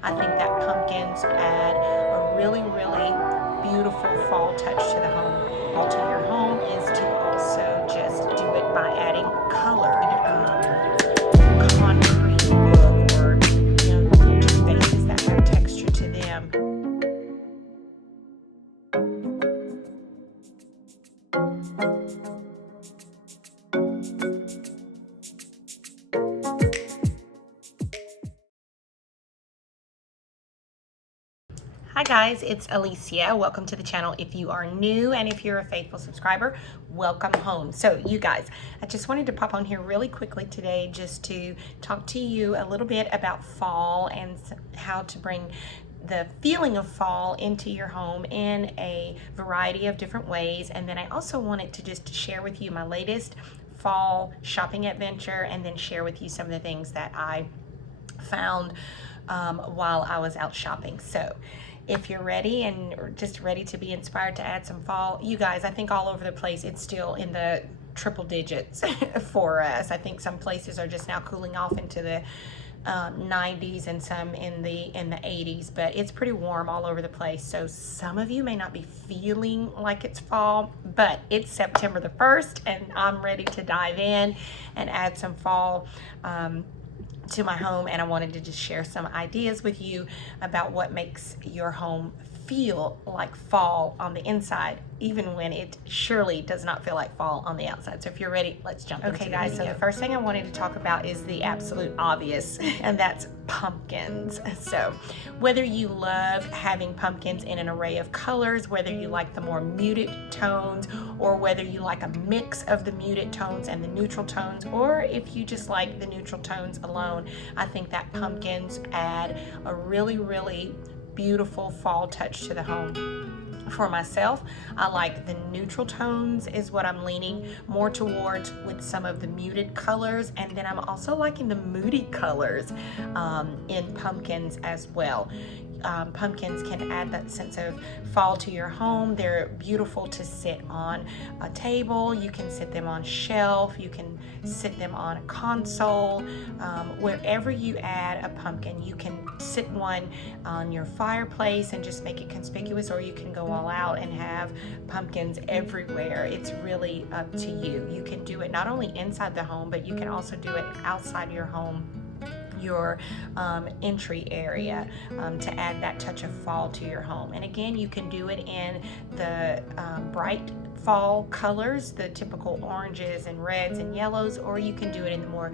I think that pumpkins add a really, really beautiful fall touch to the home. Fall to your home is to also just do it by adding colored concrete look, or just vases that have texture to them. Hi guys, it's Alicia. Welcome to the channel if you are new, and if you're a faithful subscriber, welcome home. So you guys, I just wanted to pop on here really quickly today just to talk to you a little bit about fall and how to bring the feeling of fall into your home in a variety of different ways. And then I also wanted to just share with you my latest fall shopping adventure, and then share with you some of the things that I found while I was out shopping. So if you're ready and just ready to be inspired to add some fall, you guys, I think all over the place it's still in the triple digits for us. I think some places are just now cooling off into the 90s and some in the 80s, but it's pretty warm all over the place. So some of you may not be feeling like it's fall, but it's September the 1st and I'm ready to dive in and add some fall to my home, and I wanted to just share some ideas with you about what makes your home feel like fall on the inside, even when it surely does not feel like fall on the outside. So if you're ready, let's jump into the video. Okay guys, so the first thing I wanted to talk about is the absolute obvious, and that's pumpkins. So whether you love having pumpkins in an array of colors, whether you like the more muted tones, or whether you like a mix of the muted tones and the neutral tones, or if you just like the neutral tones alone, I think that pumpkins add a really, really beautiful fall touch to the home. For myself, I like the neutral tones is what I'm leaning more towards with some of the muted colors, and then I'm also liking the moody colors in pumpkins as well. Pumpkins can add that sense of fall to your home. They're beautiful to sit on a table. You can sit them on a shelf. You can sit them on a console. Wherever you add a pumpkin, you can sit one on your fireplace and just make it conspicuous, or you can go all out and have pumpkins everywhere. It's really up to you. You can do it not only inside the home, but you can also do it outside your home, your entry area, to add that touch of fall to your home. And again, you can do it in the bright fall colors, the typical oranges and reds and yellows, or you can do it in the more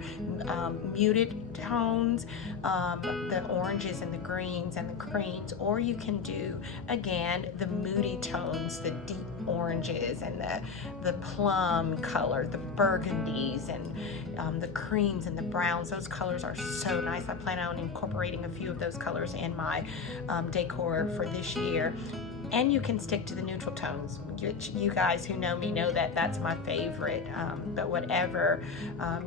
muted tones, the oranges and the greens and the creams, or you can do again the moody tones, the deep oranges and the plum color, the burgundies and the creams and the browns. Those colors are so nice. I plan on incorporating a few of those colors in my decor for this year. And you can stick to the neutral tones, which you guys who know me know that that's my favorite. But whatever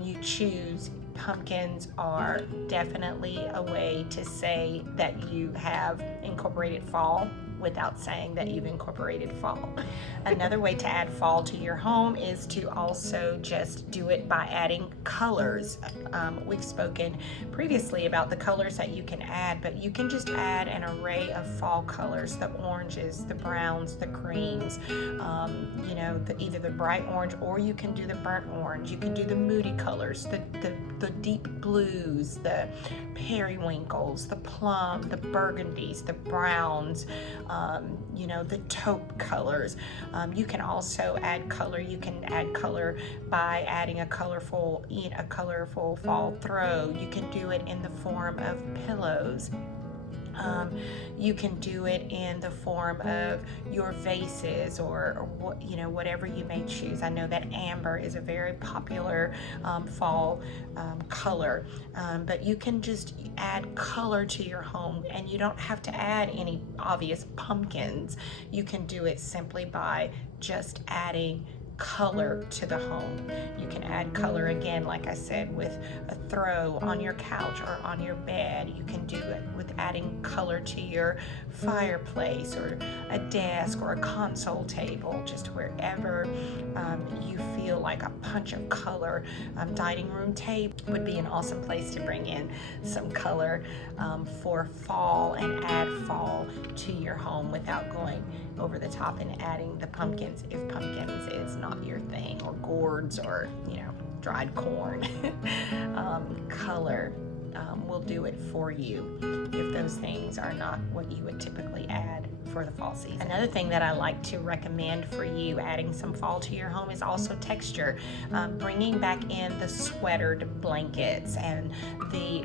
you choose, pumpkins are definitely a way to say that you have incorporated fall without saying that you've incorporated fall. Another way to add fall to your home is to also just do it by adding colors. We've spoken previously about the colors that you can add, but you can just add an array of fall colors, the oranges, the browns, the creams, either the bright orange, or you can do the burnt orange. You can do the moody colors, the deep blues, the periwinkles, the plum, the burgundies, the browns, the taupe colors. You can also add color. You can add color by adding a colorful fall throw. You can do it in the form of pillows. You can do it in the form of your vases, or whatever you may choose. I know that amber is a very popular fall color, but you can just add color to your home, and you don't have to add any obvious pumpkins. You can do it simply by just adding color to the home. You can add color again, like I said, with a throw on your couch or on your bed. You can do it with adding color to your fireplace or a desk or a console table, just wherever you feel like a punch of color. Dining room table would be an awesome place to bring in some color for fall and add fall to your home without going over the top and adding the pumpkins if pumpkins is not your thing, or gourds, or dried corn. Color will do it for you if those things are not what you would typically add for the fall season. Another thing that I like to recommend for you adding some fall to your home is also texture. Bringing back in the sweatered blankets and the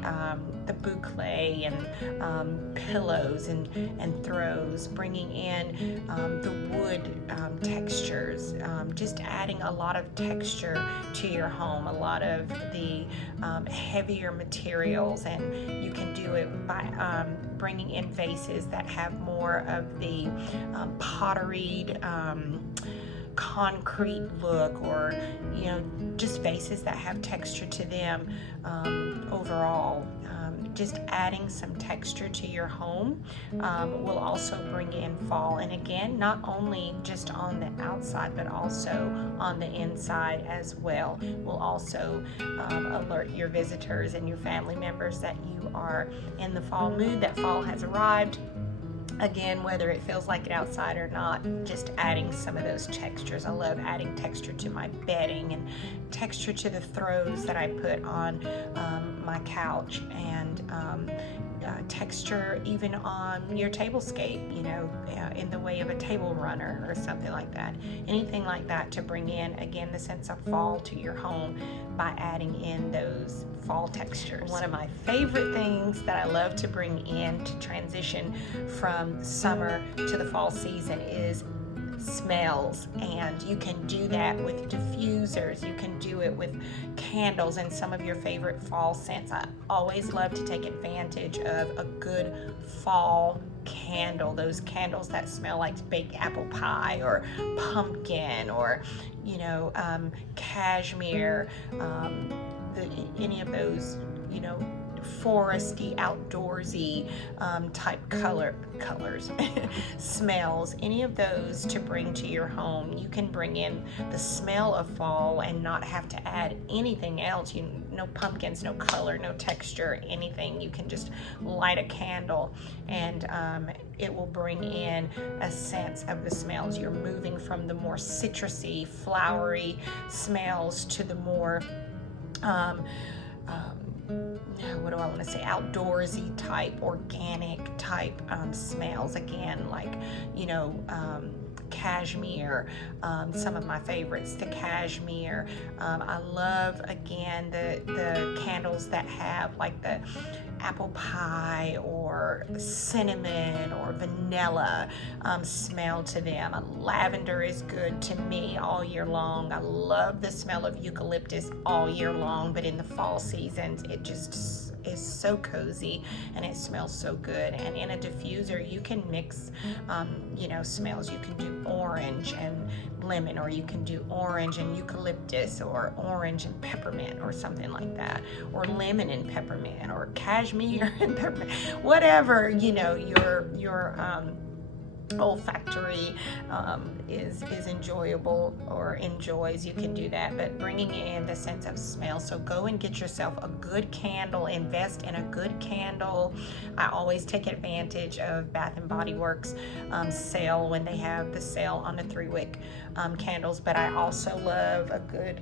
boucle and pillows and throws, bringing in the wood textures, just adding a lot of texture to your home, a lot of the heavier materials, and you can do it by bringing in vases that have more of the potteried concrete look, or just vases that have texture to them overall. Just adding some texture to your home will also bring in fall, and again, not only just on the outside but also on the inside as well. Will also alert your visitors and your family members that you are in the fall mood, that fall has arrived. Again, whether it feels like it outside or not, just adding some of those textures. I love adding texture to my bedding and texture to the throws that I put on my couch, and texture even on your tablescape, in the way of a table runner or something like that. Anything like that to bring in, again, the sense of fall to your home by adding in those fall textures. One of my favorite things that I love to bring in to transition from summer to the fall season is smells, and you can do that with diffusers. You can do it with candles and some of your favorite fall scents. I always love to take advantage of a good fall candle, those candles that smell like baked apple pie or pumpkin, or cashmere, any of those foresty, outdoorsy type colors, smells, any of those to bring to your home. You can bring in the smell of fall and not have to add anything else. No pumpkins, no color, no texture, anything. You can just light a candle, and it will bring in a sense of the smells. You're moving from the more citrusy, flowery smells to the more outdoorsy type, organic type smells. Again, like cashmere, some of my favorites, the cashmere. I love, again, the candles that have like the apple pie or cinnamon or vanilla smell to them. Lavender is good to me all year long. I love the smell of eucalyptus all year long, but in the fall seasons it just is so cozy and it smells so good. And in a diffuser you can mix smells. You can do orange and lemon, or you can do orange and eucalyptus, or orange and peppermint, or something like that, or lemon and peppermint, or cashmere and peppermint, whatever your olfactory is enjoyable or enjoys. You can do that, but bringing in the sense of smell. So go and get yourself a good candle, invest in a good candle. I always take advantage of Bath and Body Works sale when they have the sale on the 3-wick candles, but I also love a good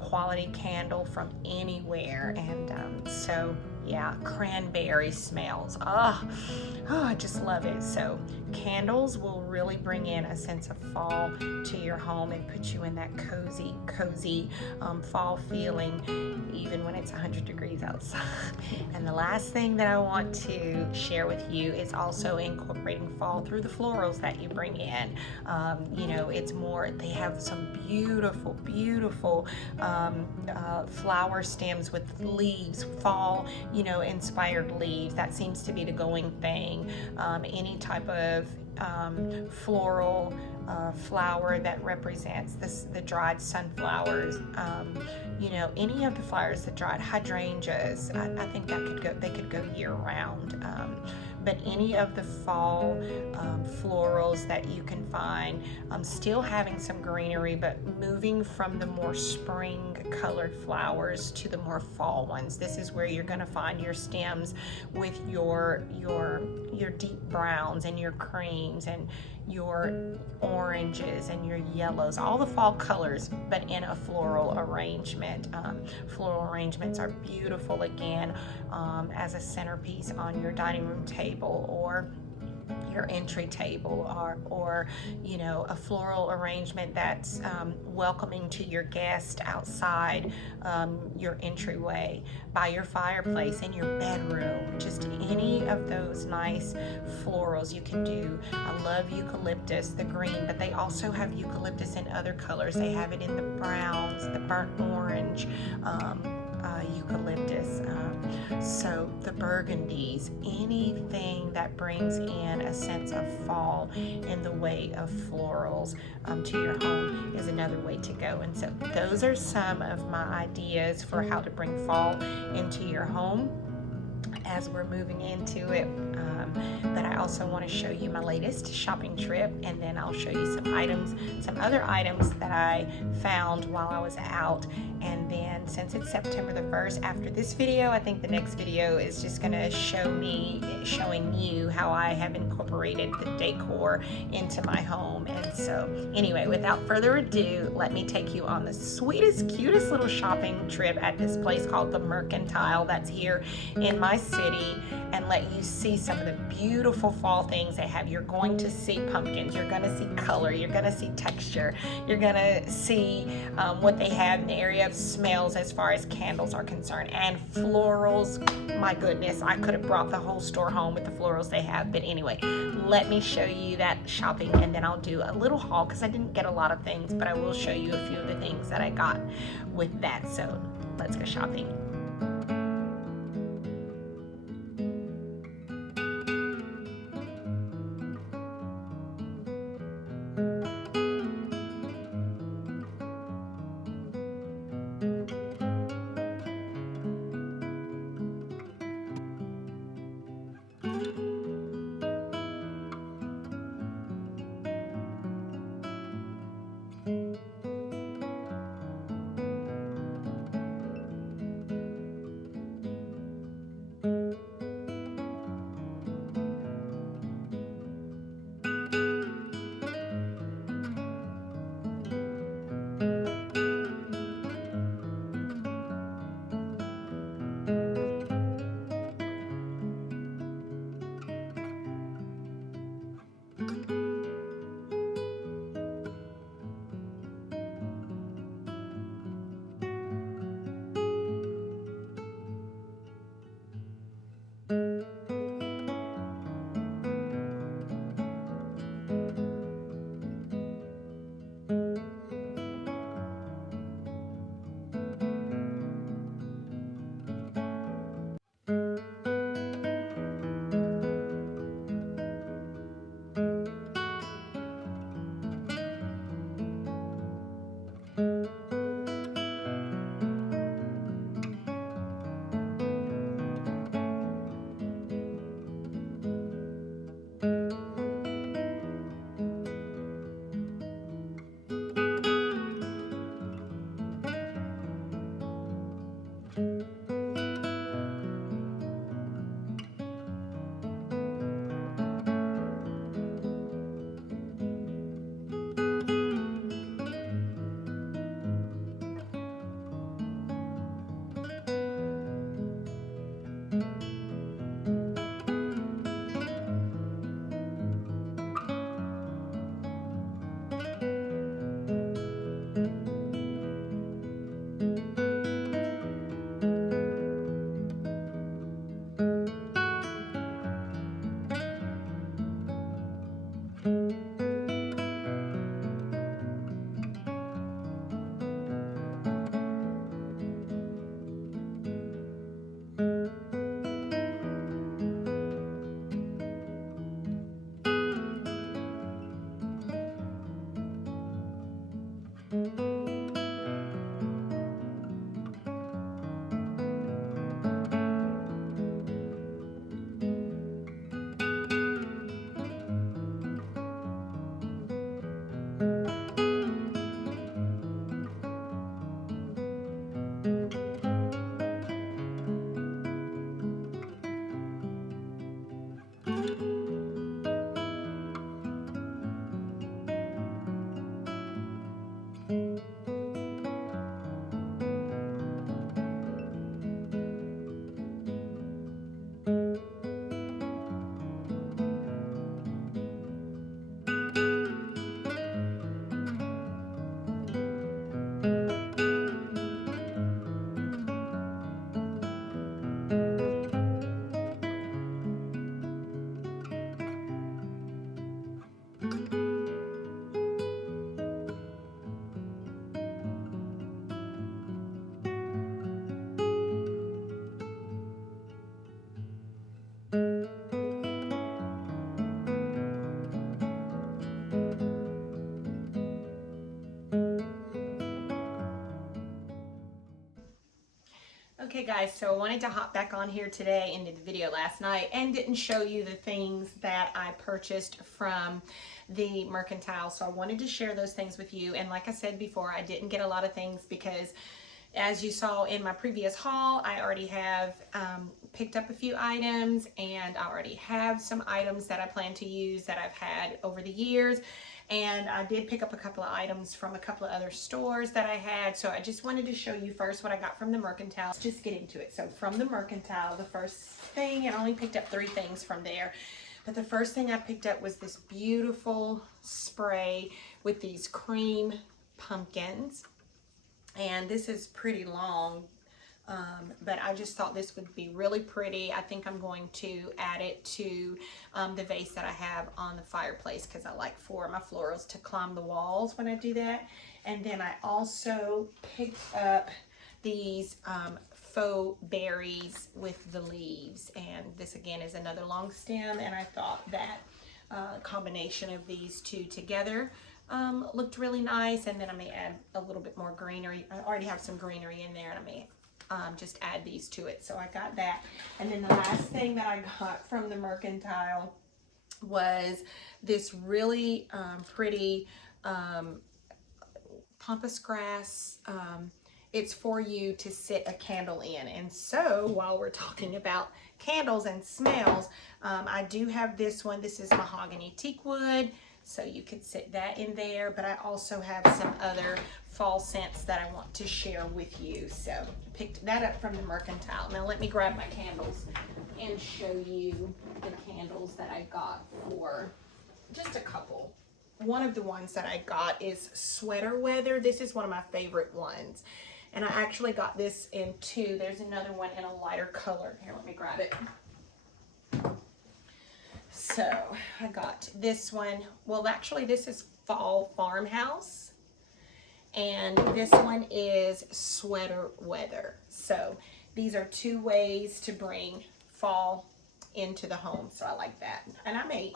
quality candle from anywhere. And so yeah, cranberry smells. Oh, I just love it. So candles will really bring in a sense of fall to your home and put you in that cozy fall feeling, even when it's 100 degrees outside. And the last thing that I want to share with you is also incorporating fall through the florals that you bring in. It's more, they have some beautiful flower stems with leaves, fall inspired leaves. That seems to be the going thing. Any type of floral flower that represents the dried sunflowers, any of the flowers, the dried hydrangeas. I think that they could go year round. but any of the fall florals that you can find, still having some greenery, but moving from the more spring colored flowers to the more fall ones. This is where you're going to find your stems with your deep browns and your creams and your oranges and your yellows, all the fall colors, but in a floral arrangement. Floral arrangements are beautiful again as a centerpiece on your dining room table or your entry table, or you know, a floral arrangement that's welcoming to your guest outside your entryway, by your fireplace, in your bedroom. Just any of those nice florals you can do. I love eucalyptus, the green, but they also have eucalyptus in other colors. They have it in the browns, the burnt orange, eucalyptus, so the burgundies, anything that brings in a sense of fall in the way of florals to your home is another way to go. And so those are some of my ideas for how to bring fall into your home as we're moving into it. But I also want to show you my latest shopping trip, and then I'll show you some other items that I found while I was out. And then since it's September the 1st, after this video, I think the next video is just going to showing you how I have incorporated the decor into my home. And so anyway, without further ado, let me take you on the sweetest, cutest little shopping trip at this place called the Mercantile that's here in my city, and let you see some of the beautiful fall things they have. You're going to see pumpkins, you're going to see color, you're going to see texture, you're going to see what they have in the area of smells as far as candles are concerned, and florals. My goodness, I could have brought the whole store home with the florals they have. But anyway, let me show you that shopping, and then I'll do a little haul because I didn't get a lot of things, but I will show you a few of the things that I got with that. So let's go shopping. Okay guys, so I wanted to hop back on here today and did the video last night and didn't show you the things that I purchased from the Mercantile. So I wanted to share those things with you. And like I said before, I didn't get a lot of things because as you saw in my previous haul, I already have picked up a few items, and I already have some items that I plan to use that I've had over the years. And I did pick up a couple of items from a couple of other stores that I had. So I just wanted to show you first what I got from the Mercantile. Let's just get into it. So from the Mercantile, the first thing, and I only picked up 3 things from there. But the first thing I picked up was this beautiful spray with these cream pumpkins. And this is pretty long, but I just thought this would be really pretty. I think I'm going to add it to the vase that I have on the fireplace because I like for my florals to climb the walls when I do that. And then I also picked up these faux berries with the leaves, and this again is another long stem, and I thought that combination of these two together looked really nice. And then I may add a little bit more greenery. I already have some greenery in there, and I may just add these to it. So I got that. And then the last thing that I got from the Mercantile was this really pretty pampas grass. It's for you to sit a candle in. And so while we're talking about candles and smells, I do have this one. This is mahogany teak wood, so you could sit that in there. But I also have some other fall scents that I want to share with you. So I picked that up from the Mercantile. Now let me grab my candles and show you the candles that I got for just a couple. One of the ones that I got is Sweater Weather. This is one of my favorite ones. And I actually got this in 2. There's another one in a lighter color. Here, let me grab it. So I got this one. Well, actually, this is Fall Farmhouse. And this one is Sweater Weather. So these are 2 ways to bring fall into the home. So I like that. And I may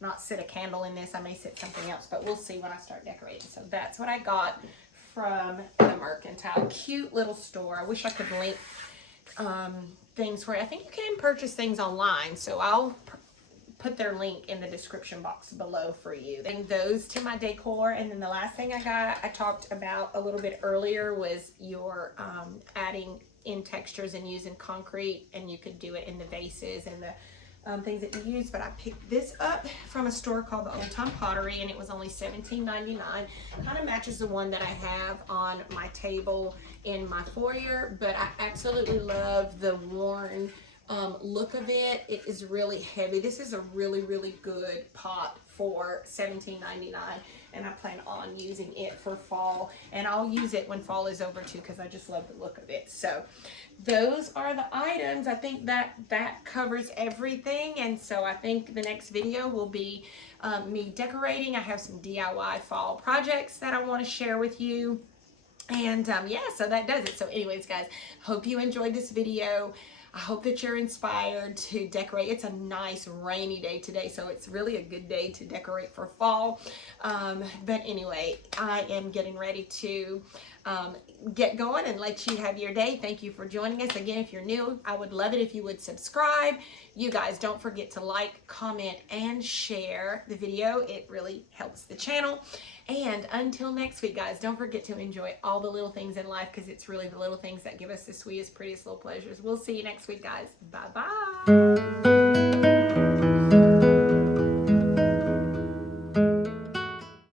not sit a candle in this. I may sit something else, but we'll see when I start decorating. So that's what I got from the Mercantile. Cute little store. I wish I could link things for you. I think you can purchase things online, so I'll put their link in the description box below for you. Then those to my decor. And then the last thing I got, I talked about a little bit earlier, was your adding in textures and using concrete, and you could do it in the vases and the things that you use. But I picked this up from a store called the Old Time Pottery, and it was only $17.99. Kind of matches the one that I have on my table in my foyer, but I absolutely love the worn look of it. It is really heavy. This is a really, really good pot for $17.99, and I plan on using it for fall, and I'll use it when fall is over too, because I just love the look of it. So those are the items. I think that covers everything, and so I think the next video will be me decorating. I have some DIY fall projects that I want to share with you, and yeah, so that does it. So anyways, guys, hope you enjoyed this video. I hope that you're inspired to decorate. It's a nice rainy day today, so it's really a good day to decorate for fall. But anyway, I am getting ready to get going and let you have your day. Thank you for joining us. Again, if you're new, I would love it if you would subscribe. You guys don't forget to like, comment, and share the video. It really helps the channel. And until next week, guys, don't forget to enjoy all the little things in life, because it's really the little things that give us the sweetest, prettiest little pleasures. We'll see you next week, guys. Bye-bye.